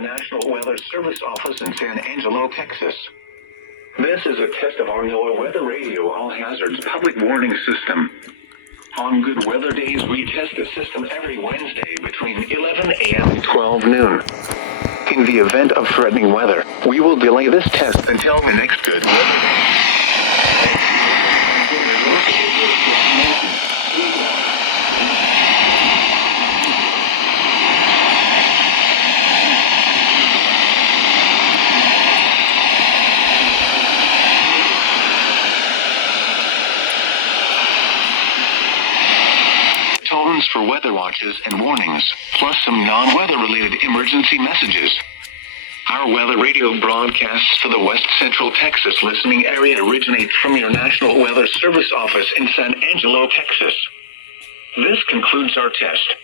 your National Weather Service office in San Angelo, Texas. This is a test of our NOAA Weather Radio All Hazards Public Warning System. On good weather days, we test the system every Wednesday between 11 a.m. and 12 noon. In the event of threatening weather, we will delay this test until the next good weather day. Tones for weather watches and warnings, plus some non-weather related emergency messages. Our weather radio broadcasts for the West Central Texas listening area originate from your National Weather Service office in San Angelo, Texas. This concludes our test.